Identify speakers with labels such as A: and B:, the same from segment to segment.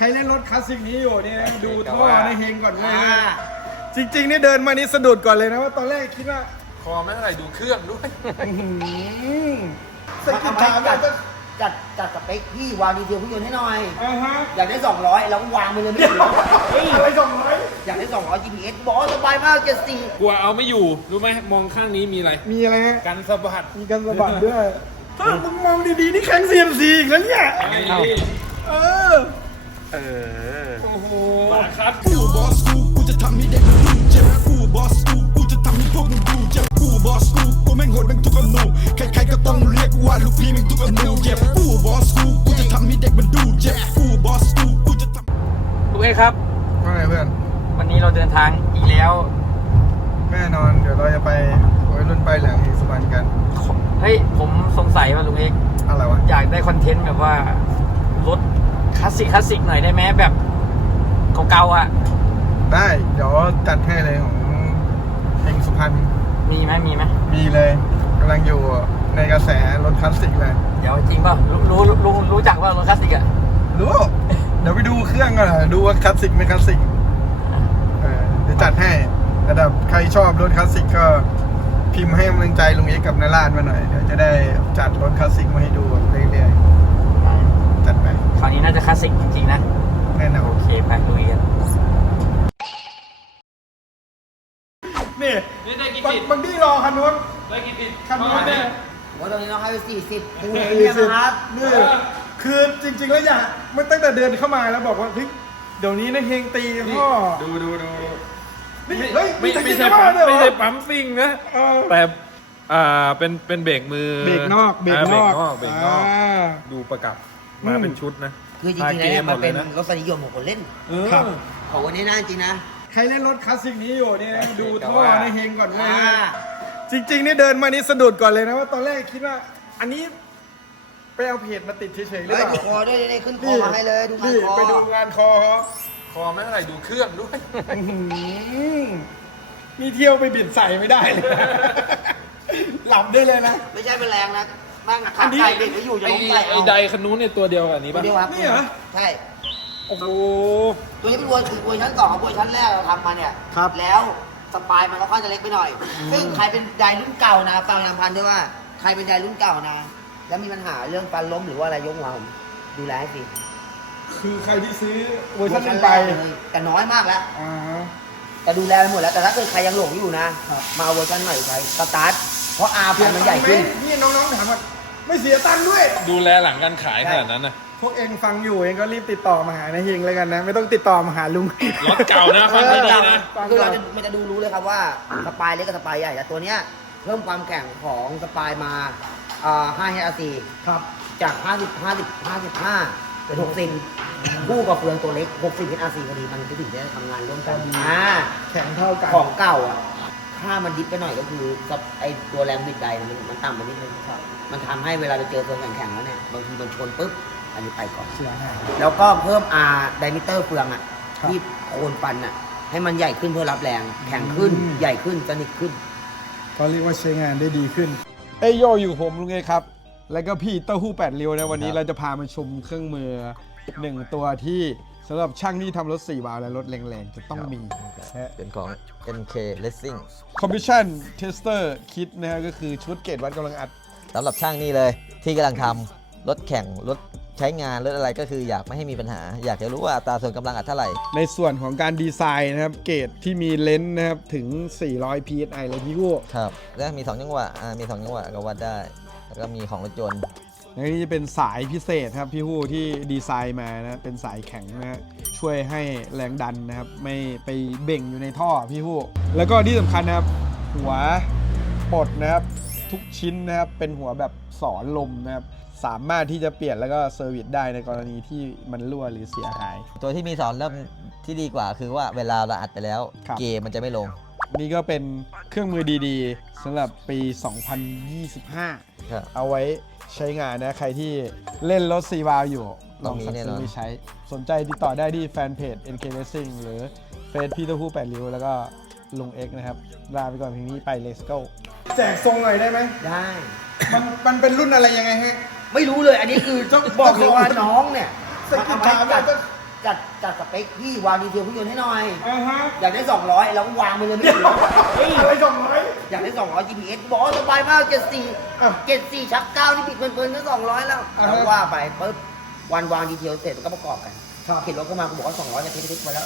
A: รเล่นรถคลาสสิกนี้อยู่เนี่ยดูท่อในเฮงก่อนเลยจริงๆนี่เดินมานี่สะดุดก่อนเลยนะว่าตอนแรกคิดว่า
B: คอไม่เท่าไหร่ดูเครื่องด้วย
A: สกิดถาม
C: จัดสเปคพี่วางดีเทลเครื่องยนต์ให้หน่อย
A: ฮะ
C: อยากได้200เราก็วางไปเลยไม่ถึง
A: อะไร200
C: อยากได้200 GPS บอกสบายมาก74
B: กลัวเอาไม่อยู่รู้ไหมมองข้างนี้มีอะไร
A: มีอะไรฮะ
B: กันสะบัด
A: มีกันสะบัดด้วยถ้ามึงมองดีๆนี่แข่ง CNC อีกแล้วเนี่ย
B: โอ้โหมาครับ
D: กูบอสกูจะทำให้เด็กมันดูเจ็บกูบอสกูจะทำให้พวกมึงดูเจ็บกูบอสกูแม่งโหดแม่งทุกอนูใครๆก็ต้องเรียกว่าลูกพี่แม่งทุกอนูเจ็บกูบอสกูจะทำให้เด็กมันดูเจ็บกูบอสกูจะทำ
B: ลูกเอครับ
A: ว่าไงเพื่อน
B: วันนี้เราเดินทางอีกแล้ว
A: แน่นอนเดี๋ยวเราจะไปวัยรุ่นไปแหลงสุพรรณกัน
B: เฮ้ยผมสงสัยว่าลุงเอก
A: อะไรวะ
B: อยากได้คอนเทนต์แบบว่ารถคลาสสิกหน่อยได้ไหมแบบเก่าๆอ่ะ
A: ได้เดี๋ยวจัดให้เลยของเฮงสุพรรณ
B: มีไหม
A: มีเลยกำลังอยู่ในกระแสรถคลาสสิกเลย
B: เดี๋ยวจริงป่ะรู้จักว่ารถคลาสสิกอ่ะ
A: รู้เดี๋ยวไปดูเครื่องก่อนดูว่าคลาสสิกไม่คลาสสิกเดี๋ยวจัดให้แต่แบบใครชอบรถคลาสสิกก็พิมพ์ให้กำลังใจลุงเอกกับนาราชมาหน่อยเดี๋ยวจะได้จัดรถคลาสสิกมาให้ดูเรื่อยๆจัดไป
B: คราวนี้น่าจะคลาสสิกจริงๆนะ
A: แน่นอน
B: โอเคไปลุยกัน
A: นี่
B: ได้กี่ปิด
A: บางที่รอคันนู้น
B: ได้กี่ปิด
A: คันนู้นเนี่ย
C: ว่าตอนนี้เราให้ไป40คูณเนี่ยนะครับ
A: นี่คือจริงๆแล้วอยากมันตั้งแต่เดินเข้ามาแล้วบอกว่าเฮ้ยเดี๋ยวนี้นะเฮงตีพ่อ
B: ดู
A: ไม่ใช่
B: ปั๊มซิ่งนะแต่เป็นเบรกมือ
A: เบรกนอก
B: ดูประกับมาเป็นชุดนะ
C: คือจริงๆแล้วมันเป็นรสนิยมของคนเล่น
A: ครับ
C: ของวันนี้น่าจริงนะ
A: ใครเล่นรถคลาสสิกนี้อยู่เนี่ยดูท่อในเฮงก่อนเลยจริงๆนี่เดินมานี่สะดุดก่อนเลยนะว่าตอนแรกคิดว่าอันนี้ไปเอาเพจมาติดเฉยๆหรือเปล่า
C: ดูคอด้วยนี่ขึ้นคอมาให้เลยดูงานคอ
A: ไปดูงานคอ
B: คอไม่เท่าไหร่ดูเครื่องด้วย
A: มีเที่ยวไปบิดใส่ไม่ได้เลยหลับได้เลยนะ
C: ไม่ใช่เป็นแรงนะบ้างขาไก่เด็กไม่อยู่จะล้มใส่
B: ไอ้ไดคันนู้นเนี่ยตัวเดียวอันนี้ป่ะ
A: นี่เหรอ
C: ใช่
A: โอ้โห
C: ตัวนี้เป็นเวอร์ชัน2กับเวอร์ชันแรกเราทำมาเนี่ยแล้วสปายมันค่อนข้างจะเล็กไปหน่อยซึ่งใครเป็นไดรุ่นเก่านะฟังยามพันด้วยว่าใครเป็นไดรุ่นเก่านะแล้วมีปัญหาเรื่องฟันล้มหรือว่าอะไรยกหัวผมดูแลให้สิ
A: คือใครที่ซื้อเวอร์ชันไป
C: แต่น้อยมากแล้วแต่ดูแลไปหมดแล้วแต่ถ้าเกิดใครยังหลงอยู่นะมาเวอร์ชันใหม่ไปสตาร์ทเพราะอาร์พันมันใหญ่ขึ้น
A: นี่น้องๆถามว่าไม่เสียตังค์ด้วย
B: ดูแลหลังการขายขนาดนั้นนะ
A: พวกเองฟังอยู่เองก็รีบติดต่อมาหานะเฮงเลยกันนะไม่ต้องติดต่อมาหาลุง
B: รถเก่านะฟังดีนะ
C: คือมันจะดูรู้เลยครับว่าสปายเล็กกับสปายใหญ่แต่ตัวเนี้ยเพิ่มความแข็งของสปายมา5HRC
A: ครับ
C: จาก55เป็น60คู่กับเฟืองตัวเล็ก60 HRC พอดีมันถึงได้ทำงานร่วมกัน
A: แข็งเท่ากัน
C: ของเก่าอ่ะถ้ามันดิฟไปหน่อยก็คือไอตัวแรงบิดใดมันต่ำไปนิดนึงมันทำให้เวลาเราเจอเฟืองแข็งๆแล้วเนี่ยบางทีมันชนปุ๊บอันนี้ไปก่อนแล้วก็เพิ่มไดมิเตอร์เฟืองอ่ะที่โคนฟันอ่ะให้มันใหญ่ขึ้นเพื่อรับแรงแข็งขึ้นใหญ่ขึ้นสนิทขึ้น
A: เขาเรียกว่าใช้งานได้ดีขึ้นเอโยอยู่ผมลุงเอครับแล้วก็พี่เต้าหู้8ริ้วนะวันนี้เราจะพามาชมเครื่องมือ1ตัวที่สำหรับช่างที่ทำรถ4วาล์วและรถแรงๆจะต้องมี
E: เป็นของ NK Racing
A: Combustion Tester Kit นะฮะก็คือชุดเกจวัดกำลังอัด
E: สำหรับช่างนี่เลยที่กำลังทำรถแข่งรถใช้งานรถอะไรก็คืออยากไม่ให้มีปัญหาอยากจะรู้ว่าอัตราส่วนกำลังอัดเท่าไหร่
A: ในส่วนของการดีไซน์นะครับเกจที่มีเลนส์นะครับถึง400 psi เลยพี่กู้
E: ครับแล้วมี2จังหวะมี2จังหวะก็วัดได้แล้วก็มีของรถยนต์
A: และนี่จะเป็นสายพิเศษครับพี่ฮู้ที่ดีไซน์มานะเป็นสายแข็งนะช่วยให้แรงดันนะครับไม่ไปเบ่งอยู่ในท่อพี่ฮู้แล้วก็ที่สำคัญนะครับหัวปลดนะครับทุกชิ้นนะครับเป็นหัวแบบสอนลมนะครับสามารถที่จะเปลี่ยนแล้วก็เซอร์วิสได้ในกรณีที่มันรั่วหรือเสียหาย
E: ตัวที่มีสอนเริ่มที่ดีกว่าคือว่าเวลาเราอัดไปแล้วเกมมันจะไม่ลง
A: นี่ก็เป็นเครื่องมือดีๆสำหรับปี 2025 เอาไว้ใช้งานนะใครที่เล่นรถ4วาล์วอยู่ลองสั่งซื้อไปใช้สนใจติดต่อได้ที่แฟนเพจ NK Racing หรือเฟซพี่เต้าหู้8ริ้วแล้วก็ลุงเอ็กนะครับลาไปก่อนเพียงนี้ไป Let's go แจกทรงหน่อยได้ไหม
C: ได้
A: มันเป็นรุ่นอะไรยังไงฮะ
C: ไม่รู้เลยอันนี้คือต้องบอกเลยว่าน้องเนี่ย
A: สกิดถาม
C: จัดสเปคพี่วางดีเทลเครื่องยนต์ให้หน่อย
A: ฮะ
C: อยากได้ 200เราก็วางไปเลยไม่ถึง
A: อะไร200
C: อยากได้ 200 GPS บอกว่าสบายมาก 74 ชัก 9 ที่ผิดเพลินๆก็200 แล้วเราว่าไปปุ๊บวันวางดีเทลเสร็จก็ประกอบกันเข็นรถเข้ามากูบอกว่า200จะเทคมาแล้ว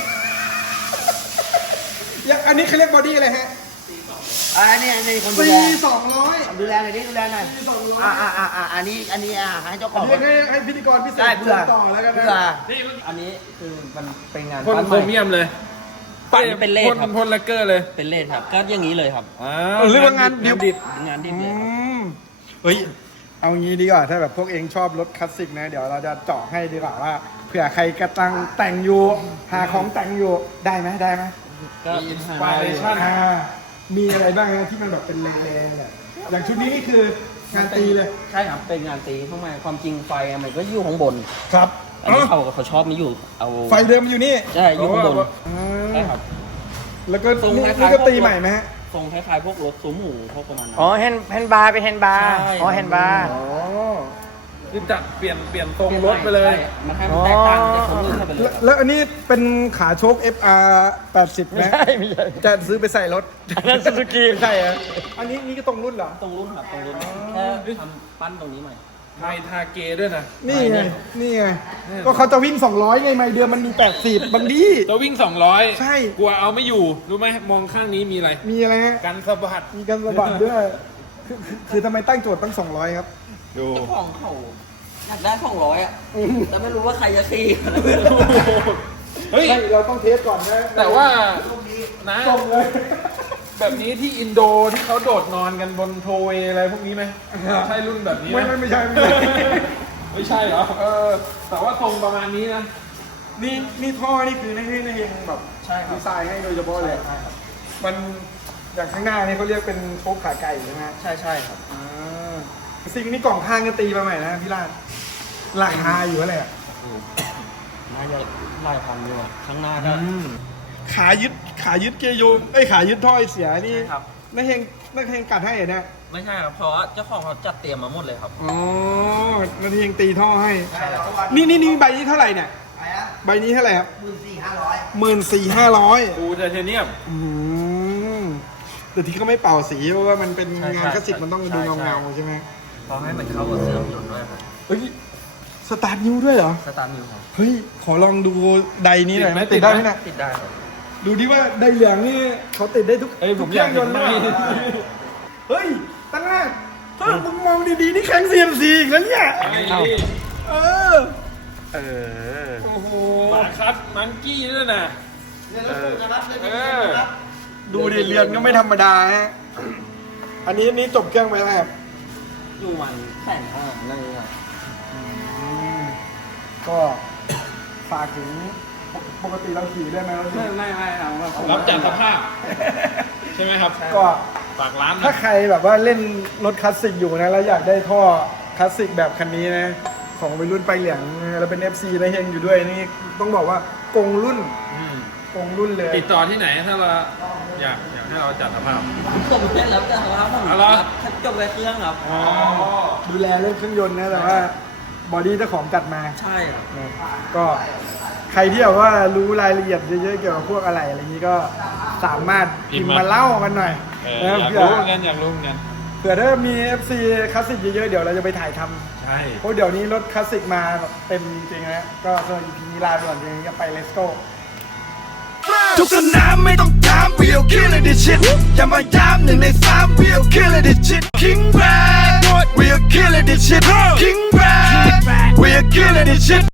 A: อย่างอันนี้เขาเรียกบอดี้อะไรฮะ
C: อันนี้คนดู
A: ปี
C: แล
A: 200
C: ดูแลหน่อยดิดูแลหน่อย
A: ปี200
C: อันนี้ให้เจ้าข
A: อั
C: อน ง
A: นี้ให้พิธีกรพิเศษ
C: ได้เพื่อ
A: ต่อแล้วกัน
C: เพื่อ
A: นะ
B: อันนี้คือมันเป็นงาน
F: พ่น
B: ปั้น
F: โครเมียมเลย
B: ปั้นเป็นเลสครับ
F: พ่นแลกเกอร์เลย
B: เป็นเลสครับก็อย่างนี้เลยครับ
A: หรือว่างานดิบ
B: งานดิบ
A: อื
B: เลยครับ
A: มเฮ้ย เอางี้ดีกว่า ถ้าแบบพวกเองชอบรถคลาสสิกนะ เดี๋ยวเราจะเจาะให้ดีกว่าว่าเผื่อใครกำลังแต่งอยู่ หาของแต่งอยู่ ได้ไหม
B: ก็
F: มี inspiration
A: มีอะไรบ้างนะที่มันแบบเป็นเลงๆเนี่ยอย่างชุดนี้นี่คืองานตีเลย
B: ใช่ครับเป็นงานตีเข้ามาความจริงไฟอะมันก็อยู่ข้างบน
A: ครับ
B: อันนี้เขาชอบไม่อยู่เอา
A: ไฟเดิมอยู่นี่
B: ใช่อยู่ข้างบน
A: อ๋อ
B: ใช่ครับ
A: แล้วก็
B: ทรง
A: นี่
B: คล้ายๆ
A: นี่ก็ตีใหม่ไหมฮะ
B: ทรงคล้ายๆพวกรถซูหมูพวกประมาณนั้น
G: อ๋อแฮนด์บาร์เป็นแฮนด์บาร์
B: ใช่
G: อ๋อแฮนด์บาร์
A: อ๋อ
F: นี่จัดเปลี่ยนทรงรถไปเลย
B: ใช่มันให้มันแตกต่างจากคนอื่นเข้าไปเลย
A: แล้วอันนี้เป็นขาโชค FR 80ไหม
G: ไม่ใช่
A: จะซื้อไปใส่รถ
G: อันนั้น Suzuki
A: ใช่เหรออันนี้นี่ก็ตรงรุ่นเหรอ
B: ตรงรุ่นครับตรงรุ่นแค่ทำปั้นตรงนี้ใหม่
F: ไทยทาเกด้วยนะ
A: นี่ไง นี่ไง ก็เขาจะวิ่ง 200 ไงไม่เดือนมันมี 80 บางดี
F: จะวิ่ง 200
A: ใช่
F: กลัวเอาไม่อยู่ รู้ไหมมองข้างนี้มีอะไร
A: มีอะไรฮะ
F: กันสะบัด
A: มีการสะบัดด้วย คือทำไมตั้งโจทย์ตั้ง 200 ครับ
F: ดู
B: เจ้าของเขาอยากได้200อ่ะแต่ไม่รู้ว่าใครจะขี่
F: เฮ้ย
A: ไม่เราต้องเทสก่อนนะ
F: แต่ว่านะ
A: ส่งเลย
F: แบบนี้ที่อินโดที่เขาโดดนอนกันบนโทเวย์อะไรพวกนี้ไหมใช่รุ่นแบบนี้ไหม
A: ไม่ใช่ ไม่ใช่
F: ไม่ใช่เหรอ แต่ว่าทรงประมาณนี้นะ
A: นี่ท่อนี่คือให้เองแบบ
B: ใช่ครับ
A: ดีไซน์ให้โดยเฉพาะเลย มันอย่างข้างหน้านี่เขาเรียกเป็นโชคขาไก่ใช่ไหม
B: ใช่ครับ
A: สิ่งนี้กล่องข้างก็ตีมาใหม่นะพี่ลาดราคาอยู่อะไรอ่ะ
B: น่าจะหลายพันอยู่อะข้างหน้าก็
A: ขายึดเกียร์โยงขายึดท่อไอเสียนี่
B: ครับ
A: นักเฮงกัดให้เหรอเนี่ย
B: ไม่ใช่ครับเพราะว่าเจ้าของเขาจัดเตรียมมาหมดเลยครับ
A: อ๋อนักเฮงตีท่อให้ นี่ใบนี้เท่าไหร่เนี่ย
C: อะไรนะ
A: ใบนี้เท่าไหร่ครับ
C: 14,500
A: 14,500
F: ปูไทเทเนียม
A: แต่ที่เขาไม่เป่าสีเพราะว่ามันเป็น
B: ใช่
A: งานคลาสสิกมันต้องดู
B: ใช่
A: เงาๆใช่ไหม
B: เพราะให้มันเข้ากับเสื้อหยนต์ด้วยครับ
A: เฮ้ยสตาร์ทนิ้วด้วยเหรอ
B: สตาร์ทนิวครับ
A: เฮ้ยขอลองดูไดนี้หน่อยนะติดได้ไหมเนี่ย
B: ติดได้ครับ
A: ดูดิว่าไดเหลืองนี่เขาติดได้ทุก
F: เอ้ยผม
A: ทุกเครื่องยนต์
F: อยาก
A: เล
F: เห็
A: ย
F: นไหม
A: เฮ้ยตั้งหน้าถ้ามึงมองดีๆนี่แข่ง CNC อีกแล้วเนี่ย
F: ไอ้นี่
A: เออ
F: โอ้โหมาคัดมังกี้ด้วยนะ
A: ดูดิเรียนก็ไม่ธรรมดาฮะอันนี้จบเครื่องไปแล้วครับ
B: อยู่มัน150,000นั่นเองครับ
A: ก็ฝากถึงปกติเราขี่ได้ไหมเราขี่
B: ไม่เอาครับ
F: รับจัดสภาพ ใช่ไหมครับ
A: ก็
F: ฝากร้าน
A: ถ้า
F: นะ
A: ใครแบบว่าเล่นรถคลาสสิกอยู่นะแล้วอยากได้ท่อคลาสสิกแบบคันนี้นะของวัยรุ่นไปเหลียงแล้วเป็น FC และเฮงอยู่ด้วยนี่ต้องบอกว่ากงรุ่นเลย
F: ติดต่อที่ไหนถ้าเราอยากให้เราจัดสภาพ
B: ผมเล่นแล้วแต่ว่าผม
F: อะไร
B: จบเลยเครื่องครับ
A: ดูแลเรื่องเครื่องยนต์นะแต่ว่าบอดี้เจ้าของจัดมา
B: ใช่ครับ
A: ก็ใครที่แบบว่ารู้รายละเอียดเยอะๆเกี่ยวกับพวกอะไรอย่างนี้ก็สามารถพิมพ์มาเล่ากันหน่อย
F: อยาก
A: เผื่อ
F: รู้เหมือนกันอยากรู้เหมือนกัน
A: เผื่อถ้ามี FC คลาสสิกเยอะๆเดี๋ยวเราจะไปถ่ายทำ
F: ใช่
A: เพราะเดี๋ยวนี้รถคลาสสิกมาแบบเต็มจริงๆนะก็สำหรับ EP นี้ลาไปก่อนจริงๆก็ไป Let's go
D: ทุกสนามไม่ต้องถาม we'll kill it this shit อย่ามาย้ำ1 ใน 3 we'll kill it this shit King Brad we'll kill it this shit King Brad we'll kill it this shit